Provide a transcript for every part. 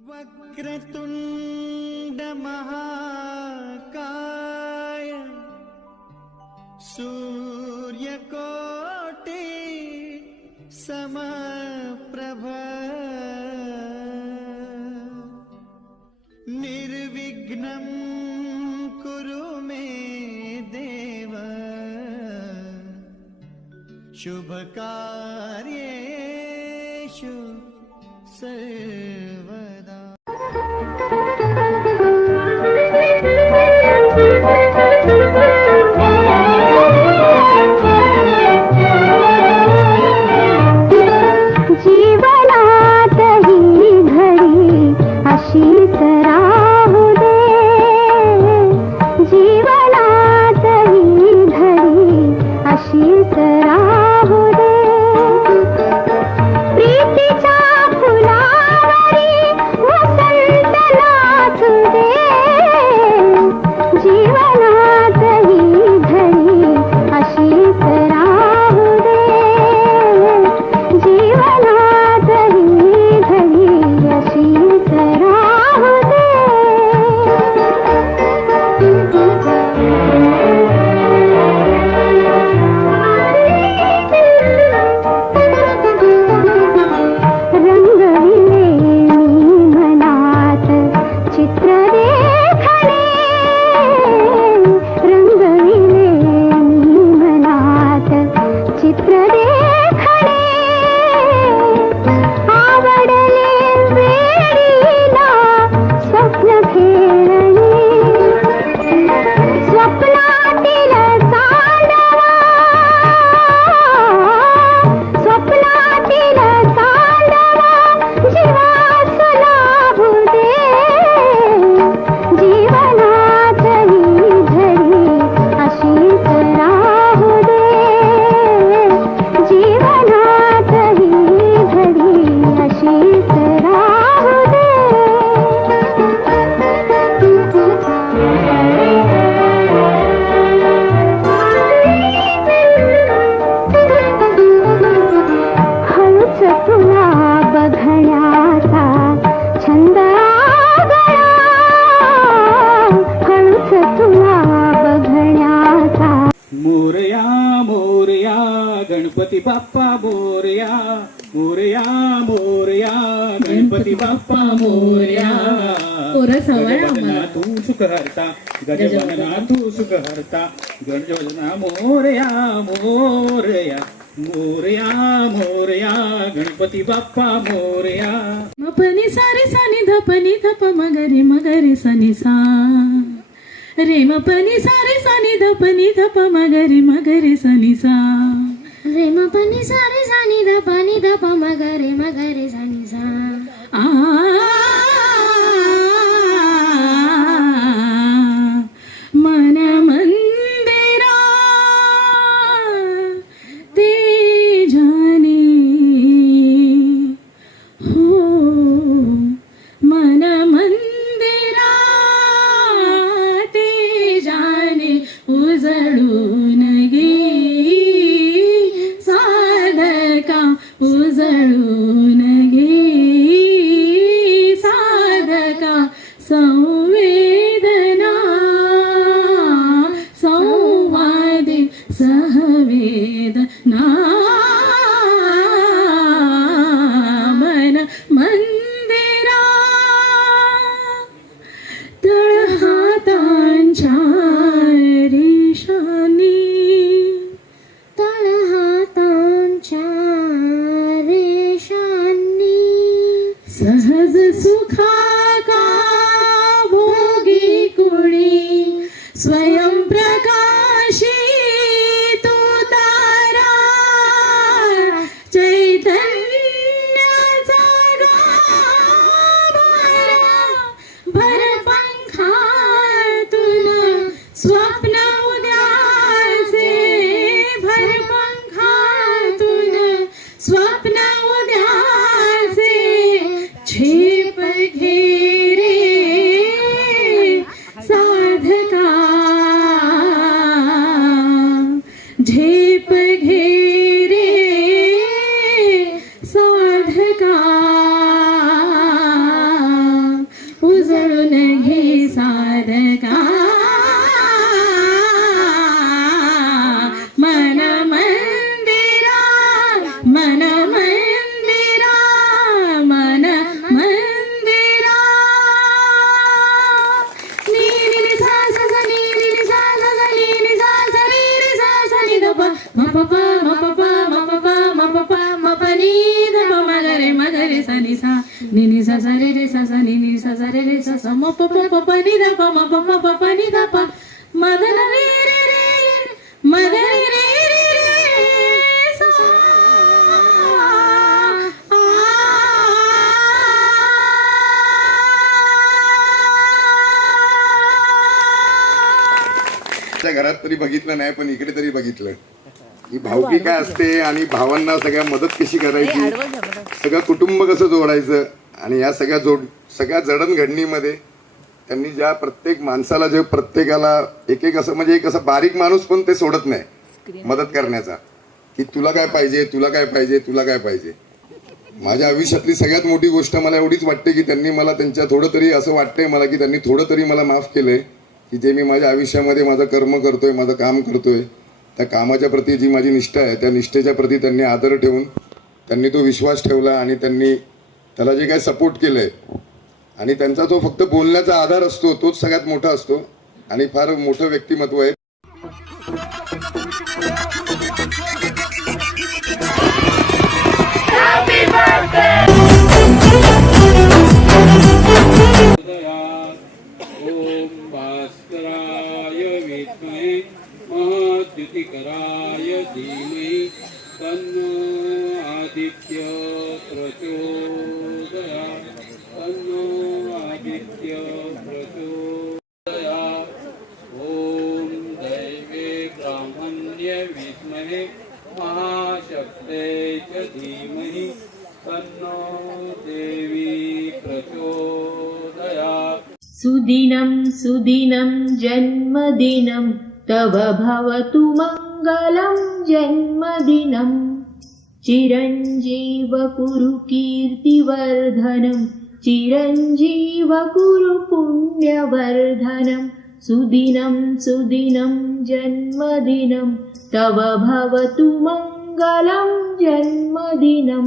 वक्रतुंड महाकाय सूर्यकोटि समप्रभ निर्विघ्नं कुरु मे देव शुभकार्येषु सर्वदा। जीवनात ही घडी अशीच राहू दे, जीवनात ही घडी अशीच राहू दे, प्रीतीच्या फुलावरी वसंत नाचू दे, जीवनात ही घडी अशीच राहू दे, जीवनात ही घडी अशीच राहू दे। रंगविले मी मनात चित्र देखणे, रंगविले मी मनात चित्र देखणे, आवडले वेडीला स्वप्न खेळणे, स्वप्नातील सांडवा, स्वप्नातील सांडवा जीवास लाभू दे, जीवनात ही घडी अशीच राहू दे, जीवनात ही घडी अशीच राहू दे। हळूच तुला बघण्याचा छंद आगळा, हळूच तुला बघण्याचा। मोरया मोरया गणपती बाप्पा मोरया, मोरया मोरया गणपती बाप्पा मोरया, गजवदना तू सुख हरता, गजवदना तू सुख हरता, गजवदना मोरया मोरया, मोरया मोरया गणपती बाप्पा मोरया। मपनी सारे सानी धपनी धप मगरी मगरी सनी सा, रे मपनी सारे सानी धपनी धप मगरी मगरी सनी सा, रे मपनी सारे सानी धपनी धप मगरे मगरे सानी सा। आ मन मंदिरा ते जाने हो, मन मंदिरा ते जाने उजळून गे साधका, उजळून गे साधका, संवेदना संवादे सहवेदना, मन मंदिरा तळहातांच्या रेषांनी, तळहातांच्या रेषांनी, सहज सुखा का भोगी कुणी, स्वयं प्रकाशी तू तारा, चैतन्याचा गाभारा, भर पंखातून स्वप्न उद्याचे, भर पंखातून स्वप्न उद्याचे, झेप घे रे सा नि सा नि नि सा सा रे सा सा नि नि सा सा रे सा सा म प प प प नि ध प म प प प प नि ध प म ध न रे रे रे म ध रे रे रे सा त्या घरात तरी बघितलं नाही पण इकडे तरी बघितलं ही भावकी काय असते आणि भावांना सगळ्या मदत कशी करायची, सगळं कुटुंब कसं जोडायचं आणि या सगळ्या जडणघडणीमध्ये त्यांनी ज्या प्रत्येक माणसाला जे प्रत्येकाला एक एक असं म्हणजे एक असं बारीक माणूस पण ते सोडत नाही मदत करण्याचा, की तुला काय पाहिजे तुला काय पाहिजे तुला काय पाहिजे. माझ्या आयुष्यातली सगळ्यात मोठी गोष्ट मला एवढीच वाटते की त्यांनी मला त्यांच्या थोडं तरी असं वाटतंय मला की त्यांनी थोडं तरी मला माफ केलंय की जे मी माझ्या आयुष्यामध्ये माझं कर्म करतोय माझं काम करतोय त्या कामाच्या प्रती जी माझी निष्ठा आहे त्या निष्ठेच्या प्रती त्यांनी आदर ठेवून त्यांनी तो विश्वास ठेवला आणि त्यांनी त्याला जे काही सपोर्ट केलंय आणि त्यांचा जो फक्त बोलण्याचा आधार असतो तोच सगळ्यात मोठा असतो आणि फार मोठं व्यक्तिमत्व आहे. ओम भास्कराय विद्महे महाद्युतिकराय धीमहि तन्नो आदित्य प्रचोदयात् तन्नो आदित्य प्रचोदयात्. ओम दैवे ब्राह्मण्य विद्महे महाशक्ते च धीमहि तन्नो देवी प्रचोदयात्. सुदिनं सुदिनं जन्मदिनं तव भवतु मङ्गलं जन्मदिनं चिरञ्जीव कुरु कीर्तिवर्धनं चिरञ्जीव कुरु पुण्यवर्धनं. सुदिनं सुदिनं जन्मदिनं तव भवतु मङ्गलं जन्मदिनं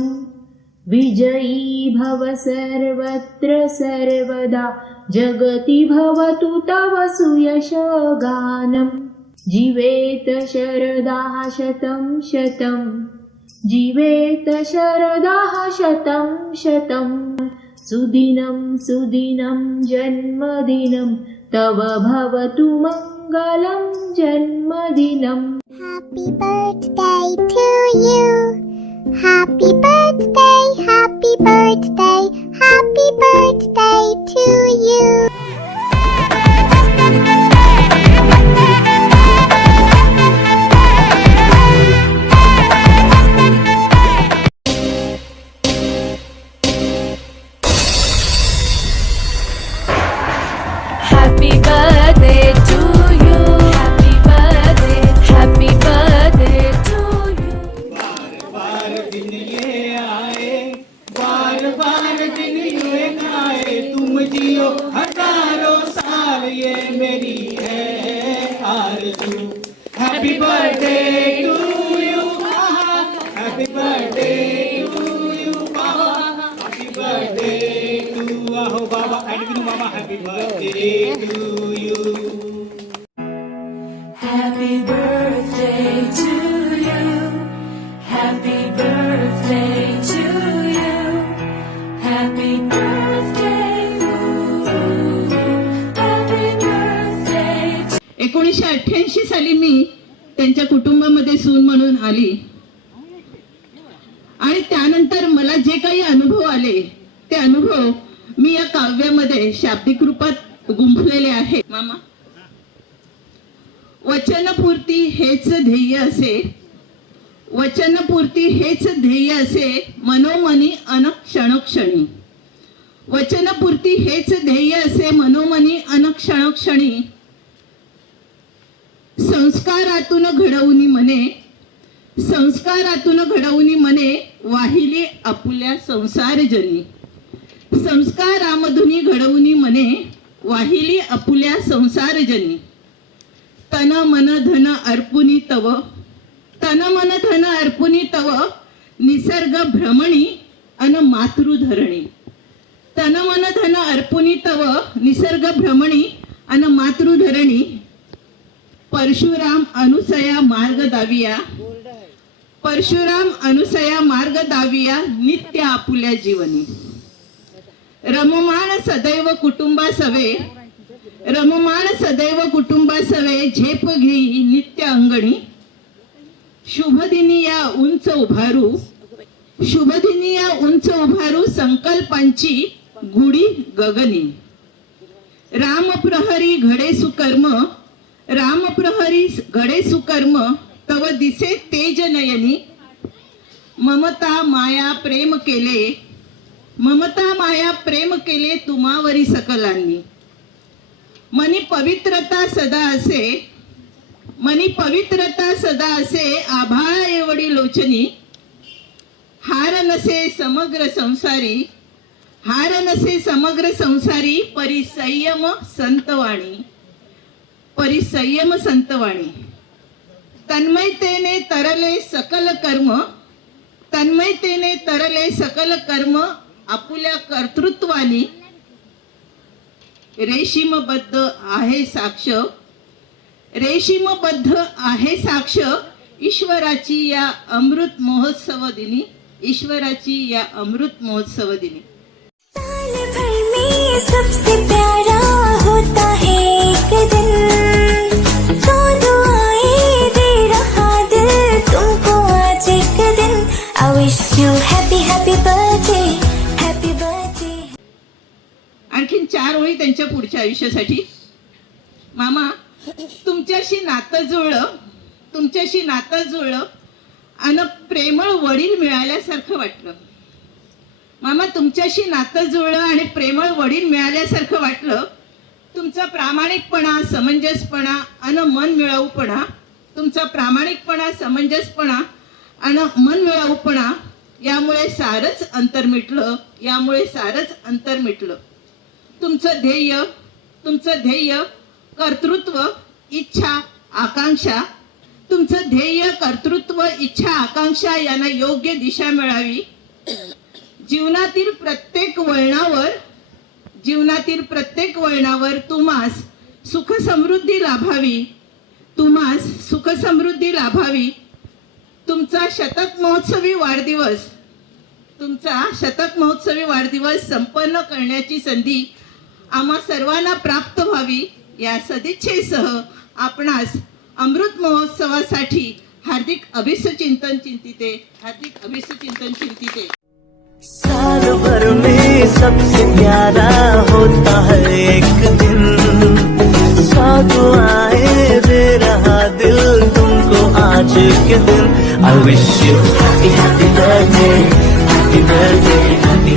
विजयी भव सर्वत्र सर्वदा जगति भवतु तव सुयशगानम्. जीवेत शरदाः शतं शतं जीवेत शरदाः शतं शतं. सुदिनं सुदिनं जन्मदिनं तव भवतु मङ्गलं जन्मदिनम्. Happy birthday to you. Happy birthday, happy birthday, happy birthday to you. Happy birthday to you. Happy birthday, happy birthday to you. बार दिन ये आए, बार बार दिन ये आए, तुम जियो हजारों साल ये मेरी है आरज़ू. Happy birthday to you, happy birthday to you बाबा, हैप्पी बर्थडे टू आहो बाबा एंड विनू मामा, happy birthday to you. Happy birthday to you. Happy birthday to you. Happy birthday. Happy birthday. 1988 साली मी त्यांच्या कुटुंबामध्ये सून म्हणून आली आणि त्यानंतर मला जे काही अनुभव आले ते अनुभव मी या काव्यामध्ये शाब्दिक रूपात गुंफलेले आहे. मामा, वचनपूर्ती हेच ध्येय असे, वचनपूर्ती हेच ध्येय असे मनोमनी अन क्षणोक्षणी. वचनपूर्ती हेच ध्येय असे मनोमनी अन क्षणोक्षणी. संस्कारातून घडवूनी मने, संस्कारातून घडवूनी मने वाहिली आपुल्या संसारजनी. संस्कारामधुनी घडवूनी मने वाहिली आपुल्या संसारजनी. तन मन धन अर्पुनी तव, तन मन धन अर्पुनी तव निसर्ग भ्रमणी अन मातृधरणी. तन मन धन अर्पुनी तव निसर्ग भ्रमणी अन मातृधरणी. परशुराम अनुसया मार्ग दाविया, परशुराम अनुसया मार्ग दाविया नित्य आपुल्या जीवनी. रममाण सदैव कुटुंबासवे, रममाण सदैव कुटुंबासवे, झेप घेई नित्य अंगणी. शुभदिनी या उंच उभारू, शुभदिनी या उंच उभारू, संकल्पांची गुढी गगनी. रामप्रहरी घडे सुकर्म, रामप्रहरी घडे सुकर्म, तव दिसे तेज नयनी. ममता माया प्रेम केले, ममता माया प्रेम केले तुम्हावरी सकलांनी. मनी पवित्रता सदा असे, मनी पवित्रता सदा असे, आभाळा एवढी लोचनी. हार नसे समग्र संसारी, हार नसे समग्र संसारी, परिसंयम संतवाणी, परिसंयम संतवाणी. तन्मयतेने तरले सकल कर्म, तन्मयतेने तरले सकल कर्म, आपुल्या कर्तृत्वानी. रेशीमबद्ध आहे साक्ष, रेशीमबद्ध आहे साक्ष, ईश्वराची या अमृत महोत्सव दिनी, ईश्वराची या अमृत महोत्सव दिनी. साल भर में सबसे प्यारा होता है एक दिन, तो दुआएं दे रहा दिल तुमको आज एक दिन. I wish you happy happy birthday, happy birthday. आणखीन 4 ओळी त्यांच्या पुढच्या आयुष्यासाठी. मामा, तुमच्याशी नातं जुळलं, तुमच्याशी नातं जुळलं आणि प्रेमळ वडील मिळाल्यासारखं वाटलं. मामा, तुमच्याशी नातं जुळलं आणि प्रेमळ वडील मिळाल्यासारखं वाटलं. तुमचा प्रामाणिकपणा, समंजसपणा आणि मनमिळाऊपणा, तुमचा प्रामाणिकपणा, समंजसपणा आणि मनमिळाऊपणा, यामुळे सारंच अंतर मिटलं, यामुळे सारंच अंतर मिटलं. तुमचं ध्येय, तुमचं ध्येय, कर्तृत्व, इच्छा, आकांक्षा, तुमचं ध्येय, कर्तृत्व, इच्छा, आकांक्षा यांना योग्य दिशा मिळावी. जीवनातील प्रत्येक वळणावर, जीवनातील प्रत्येक वळणावर तुम्हास सुख समृद्धी लाभावी, तुम्हास सुख समृद्धी लाभावी. तुमचा शतक महोत्सवी वाढदिवस, तुमचा शतक महोत्सवी वाढदिवस संपन्न करण्याची संधी आम्हा सर्वांना प्राप्त व्हावी, या सदिच्छेसह आपणास अमृत महोत्सवासाठी हार्दिक अभिष्टचिंतन चिंतिते, हार्दिक अभिष्टचिंतन चिंतिते. साल भर में सबसे प्यारा होता है एक दिन, सौ दुआएं दे रहा दिल तुमको आज के दिन. I wish you happy happy birthday, happy birthday, happy